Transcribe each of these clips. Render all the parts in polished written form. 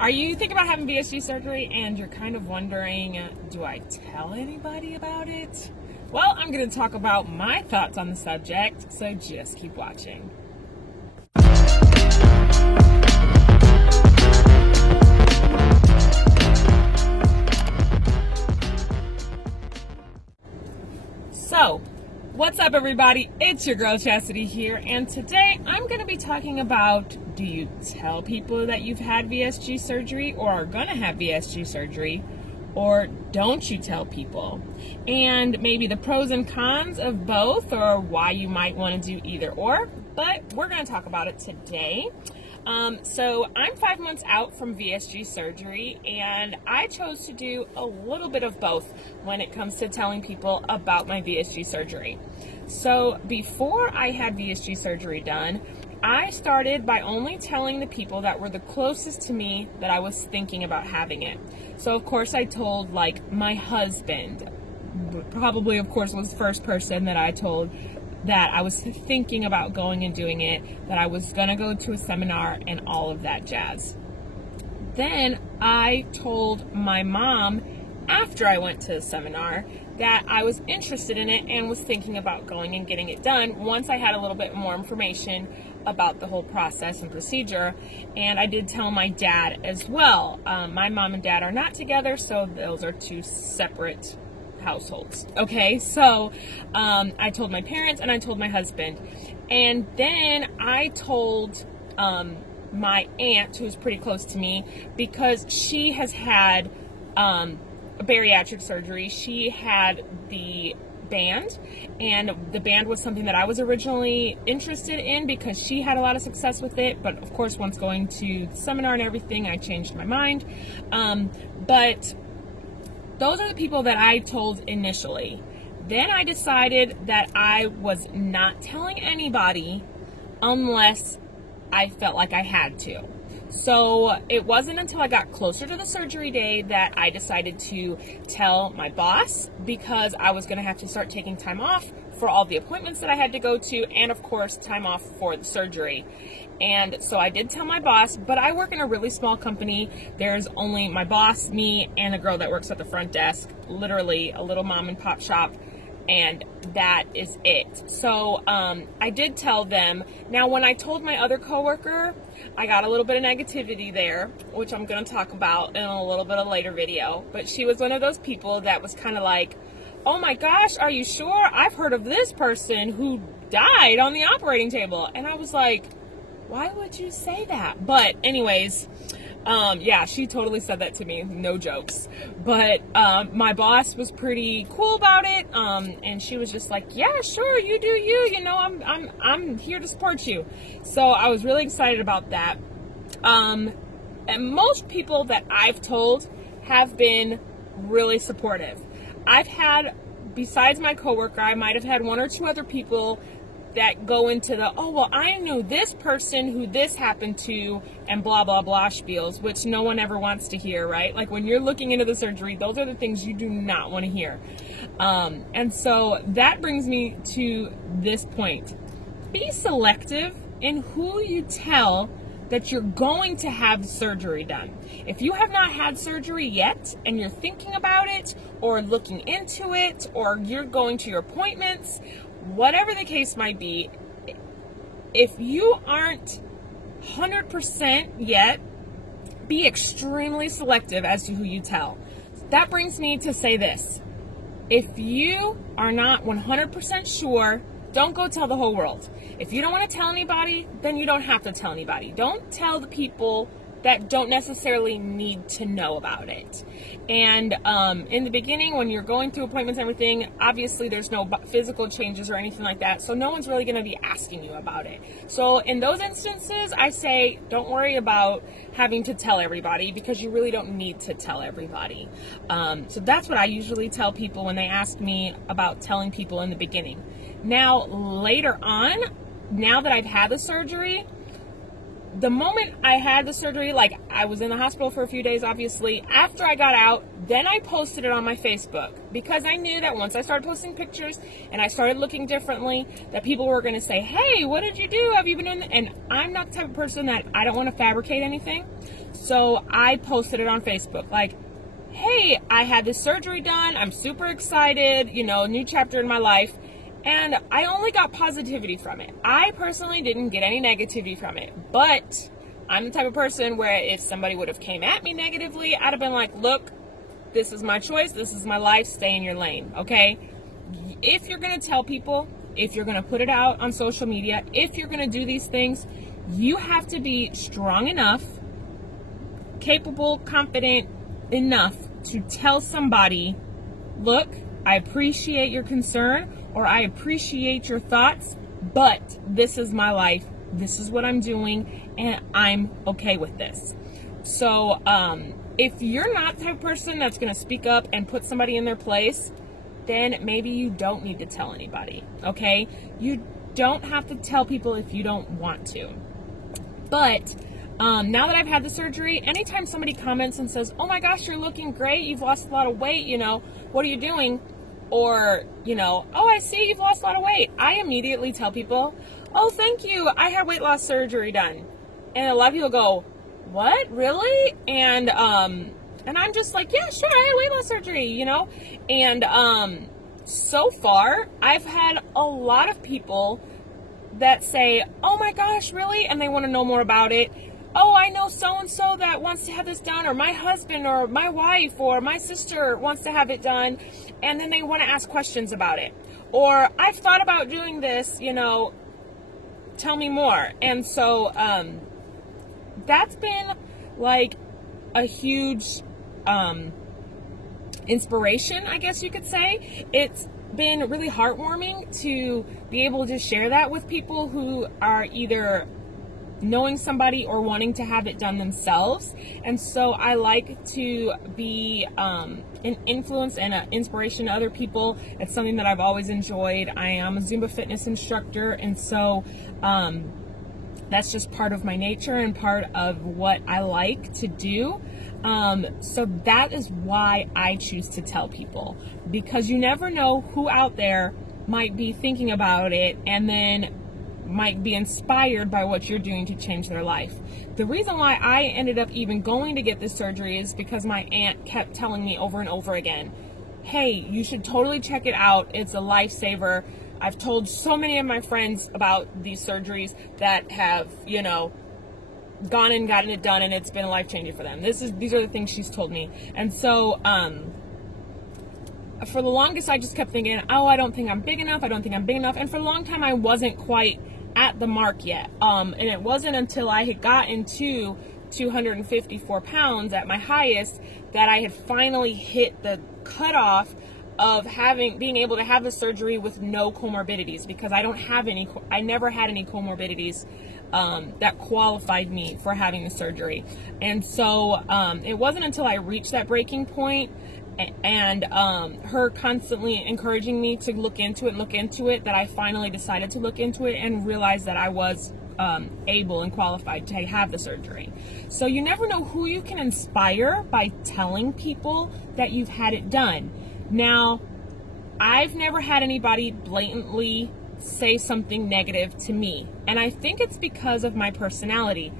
Are you thinking about having VSG surgery and you're kind of wondering, do I tell anybody about it? Well, I'm going to talk about my thoughts on the subject, so just keep watching. So, what's up everybody? It's your girl Chastity here, and today I'm going to be talking about, do you tell people that you've had VSG surgery or are going to have VSG surgery, or don't you tell people? And maybe the pros and cons of both, or why you might want to do either or, but we're going to talk about it today. So I'm 5 months out from VSG surgery, and I chose to do a little bit of both when it comes to telling people about my VSG surgery. So before I had VSG surgery done, I started by only telling the people that were the closest to me that I was thinking about having it. So of course I told, like, my husband, probably of course was the first person that I told that I was thinking about going and doing it, that I was gonna go to a seminar and all of that jazz. Then I told my mom after I went to the seminar that I was interested in it and was thinking about going and getting it done once I had a little bit more information about the whole process and procedure. And I did tell my dad as well. My mom and dad are not together, so those are two separate households. Okay, so I told my parents and I told my husband, and then I told my aunt, who's pretty close to me, because she has had a bariatric surgery. She had the band, and the band was something that I was originally interested in because she had a lot of success with it, but of course once going to the seminar and everything, I changed my mind. But those are the people that I told initially. Then I decided that I was not telling anybody unless I felt like I had to. So it wasn't until I got closer to the surgery day that I decided to tell my boss, because I was going to have to start taking time off for all the appointments that I had to go to, and of course time off for the surgery. And so I did tell my boss, but I work in a really small company. There's only my boss, me, and a girl that works at the front desk, literally a little mom and pop shop, and that is it. So I did tell them. Now, when I told my other coworker, I got a little bit of negativity there, which I'm going to talk about in a little bit of a later video. But she was one of those people that was kind of like, oh my gosh, are you sure? I've heard of this person who died on the operating table. And I was like, why would you say that? But anyways, yeah, she totally said that to me, no jokes. But my boss was pretty cool about it, and she was just like, yeah, sure, you do you, you know, I'm here to support you. So I was really excited about that. And most people that I've told have been really supportive. I've had, besides my coworker, I might have had one or two other people that go into the, oh, well, I know this person who this happened to, and blah, blah, blah spiels, which no one ever wants to hear, right? Like, when you're looking into the surgery, those are the things you do not want to hear. And so that brings me to this point. Be selective in who you tell that you're going to have surgery done. If you have not had surgery yet and you're thinking about it or looking into it, or you're going to your appointments, whatever the case might be, if you aren't 100% yet, be extremely selective as to who you tell. That brings me to say this. If you are not 100% sure, don't go tell the whole world. If you don't want to tell anybody, then you don't have to tell anybody. Don't tell the people that don't necessarily need to know about it. And in the beginning, when you're going through appointments and everything, obviously there's no physical changes or anything like that, so no one's really going to be asking you about it. So in those instances, I say don't worry about having to tell everybody, because you really don't need to tell everybody. So that's what I usually tell people when they ask me about telling people in the beginning. Now, later on, now that I've had the surgery, the moment I had the surgery, like I was in the hospital for a few days, obviously. After I got out, then I posted it on my Facebook because I knew that once I started posting pictures and I started looking differently, that people were going to say, hey, what did you do? Have you been doing? And I'm not the type of person that I don't want to fabricate anything. So I posted it on Facebook like, hey, I had this surgery done. I'm super excited, you know, new chapter in my life. And I only got positivity from it. I personally didn't get any negativity from it. But I'm the type of person where if somebody would have came at me negatively, I'd have been like, look, this is my choice. This is my life. Stay in your lane, okay? If you're going to tell people, if you're going to put it out on social media, if you're going to do these things, you have to be strong enough, capable, confident enough to tell somebody, look, I appreciate your concern, or I appreciate your thoughts, but this is my life, this is what I'm doing, and I'm okay with this. So if you're not the type of person that's going to speak up and put somebody in their place, then maybe you don't need to tell anybody, okay? You don't have to tell people if you don't want to. But now that I've had the surgery, anytime somebody comments and says, oh my gosh, you're looking great, you've lost a lot of weight, you know, what are you doing? Or, you know, oh, I see you've lost a lot of weight. I immediately tell people, oh, thank you, I had weight loss surgery done. And a lot of people go, what, really? And I'm just like, yeah, sure, I had weight loss surgery, you know? And so far, I've had a lot of people that say, oh my gosh, really? And they want to know more about it. Oh, I know so-and-so that wants to have this done, or my husband or my wife or my sister wants to have it done, and then they want to ask questions about it. Or I've thought about doing this, you know, tell me more. And so that's been like a huge inspiration, I guess you could say. It's been really heartwarming to be able to share that with people who are either knowing somebody or wanting to have it done themselves. And so I like to be an influence and an inspiration to other people. It's something that I've always enjoyed. I am a Zumba fitness instructor, and so that's just part of my nature and part of what I like to do. So that is why I choose to tell people, because you never know who out there might be thinking about it and then might be inspired by what you're doing to change their life. The reason why I ended up even going to get this surgery is because my aunt kept telling me over and over again, hey, you should totally check it out. It's a lifesaver. I've told so many of my friends about these surgeries that have, you know, gone and gotten it done, and it's been life-changing for them. These are the things she's told me. And so for the longest, I just kept thinking, oh, I don't think I'm big enough. I don't think I'm big enough. And for a long time, I wasn't quite at the mark yet. And it wasn't until I had gotten to 254 pounds at my highest that I had finally hit the cutoff of being able to have the surgery with no comorbidities, because I never had any comorbidities that qualified me for having the surgery. And so it wasn't until I reached that breaking point and her constantly encouraging me to look into it that I finally decided to look into it and realized that I was able and qualified to have the surgery. So you never know who you can inspire by telling people that you've had it done. Now, I've never had anybody blatantly say something negative to me, and I think it's because of my personality.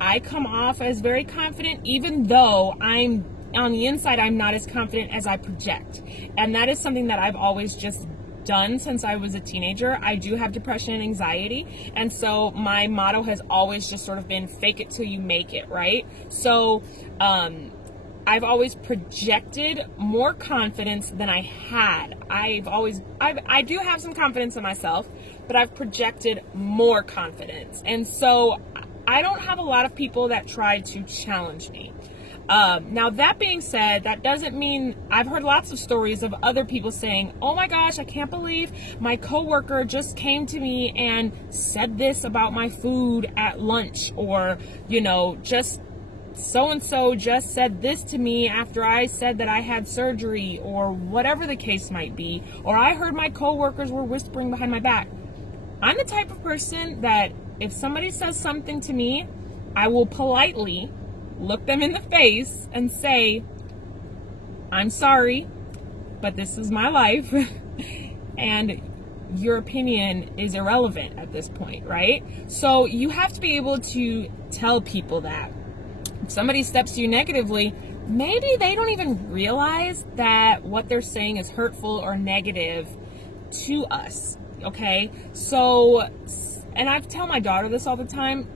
I come off as very confident, even though on the inside, I'm not as confident as I project. And that is something that I've always just done since I was a teenager. I do have depression and anxiety. And so my motto has always just sort of been fake it till you make it, right? So I've always projected more confidence than I had. I do have some confidence in myself, but I've projected more confidence. And so I don't have a lot of people that try to challenge me. Now, that being said, that doesn't mean I've heard lots of stories of other people saying, oh my gosh, I can't believe my coworker just came to me and said this about my food at lunch, or, you know, just so-and-so just said this to me after I said that I had surgery, or whatever the case might be, or I heard my coworkers were whispering behind my back. I'm the type of person that if somebody says something to me, I will politely look them in the face and say, I'm sorry, but this is my life, and your opinion is irrelevant at this point, right? So you have to be able to tell people that. If somebody steps to you negatively, maybe they don't even realize that what they're saying is hurtful or negative to us, okay? So, and I tell my daughter this all the time,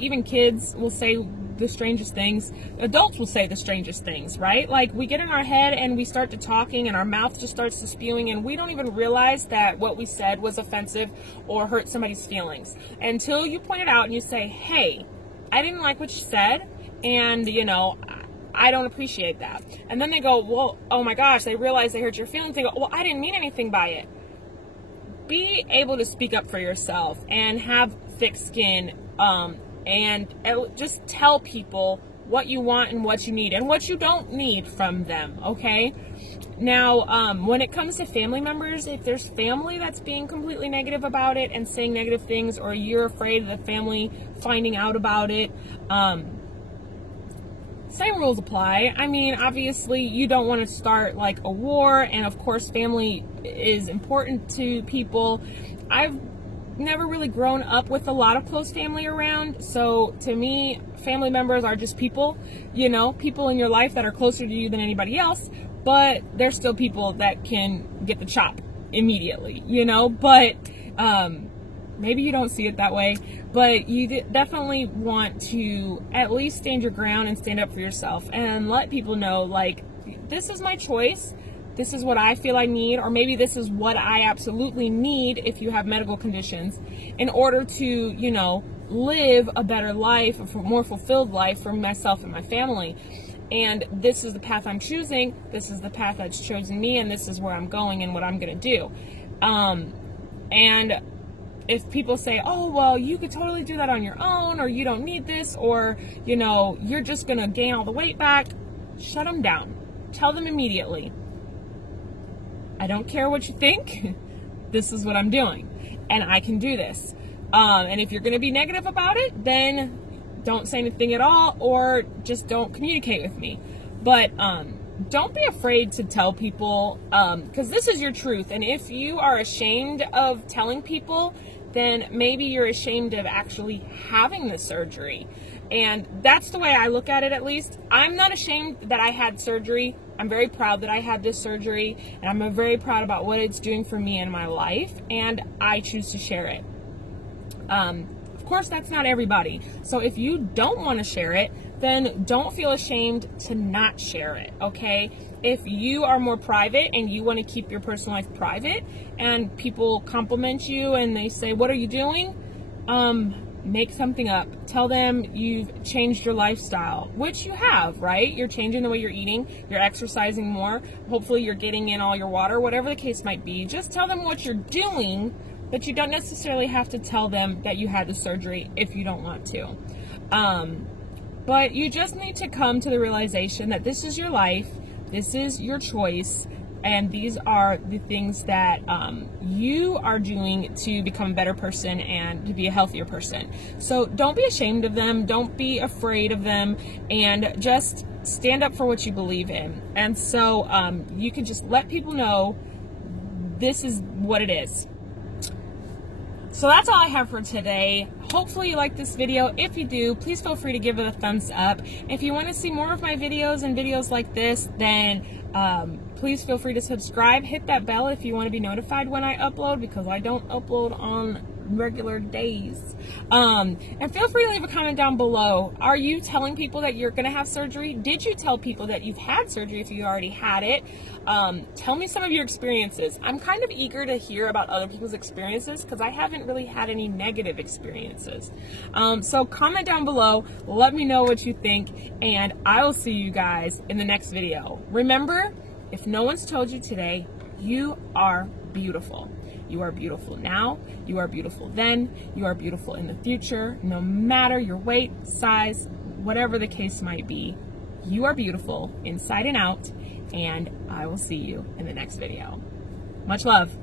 even kids will say the strangest things. Adults will say the strangest things, right? Like, we get in our head and we start to talking and our mouth just starts to spewing, and we don't even realize that what we said was offensive or hurt somebody's feelings until you point it out and you say, hey, I didn't like what you said, and I don't appreciate that. And then they go, well, oh my gosh, they realize they hurt your feelings. They go, well, I didn't mean anything by it. Be able to speak up for yourself and have thick skin, and just tell people what you want and what you need and what you don't need from them, okay? Now, when it comes to family members, if there's family that's being completely negative about it and saying negative things, or you're afraid of the family finding out about it, same rules apply. I mean, obviously, you don't want to start like a war, and of course, family is important to people. I've never really grown up with a lot of close family around, so to me, family members are just people, people in your life that are closer to you than anybody else, but they're still people that can get the chop immediately, but maybe you don't see it that way, but you definitely want to at least stand your ground and stand up for yourself and let people know, like, this is my choice. This is what I feel I need, or maybe this is what I absolutely need if you have medical conditions in order to, live a better life, a more fulfilled life for myself and my family. And this is the path I'm choosing. This is the path that's chosen me, and this is where I'm going and what I'm going to do. And if people say, oh, well, you could totally do that on your own, or you don't need this, or, you're just going to gain all the weight back, shut them down. Tell them immediately, I don't care what you think. This is what I'm doing, and I can do this. And if you're going to be negative about it, then don't say anything at all, or just don't communicate with me. But don't be afraid to tell people, because this is your truth. And if you are ashamed of telling people, then maybe you're ashamed of actually having the surgery. And that's the way I look at it, at least. I'm not ashamed that I had surgery. I'm very proud that I had this surgery, and I'm very proud about what it's doing for me in my life, and I choose to share it. Of course, that's not everybody. So if you don't want to share it, then don't feel ashamed to not share it, okay? If you are more private and you want to keep your personal life private, and people compliment you and they say, what are you doing? Make something up. Tell them you've changed your lifestyle, which you have, right? You're changing the way you're eating, you're exercising more, hopefully you're getting in all your water, whatever the case might be. Just tell them what you're doing, but you don't necessarily have to tell them that you had the surgery if you don't want to. But you just need to come to the realization that this is your life, this is your choice, and these are the things that you are doing to become a better person and to be a healthier person. So don't be ashamed of them, don't be afraid of them, and just stand up for what you believe in. And so you can just let people know this is what it is. So that's all I have for today. Hopefully you like this video. If you do, please feel free to give it a thumbs up. If you want to see more of my videos and videos like this, then please feel free to subscribe. Hit that bell if you want to be notified when I upload, because I don't upload on regular days. And feel free to leave a comment down below. Are you telling people that you're going to have surgery? Did you tell people that you've had surgery if you already had it? Tell me some of your experiences. I'm kind of eager to hear about other people's experiences because I haven't really had any negative experiences. So comment down below, let me know what you think, and I will see you guys in the next video. Remember, if no one's told you today, you are beautiful. You are beautiful now, you are beautiful then, you are beautiful in the future, no matter your weight, size, whatever the case might be. You are beautiful inside and out, and I will see you in the next video. Much love.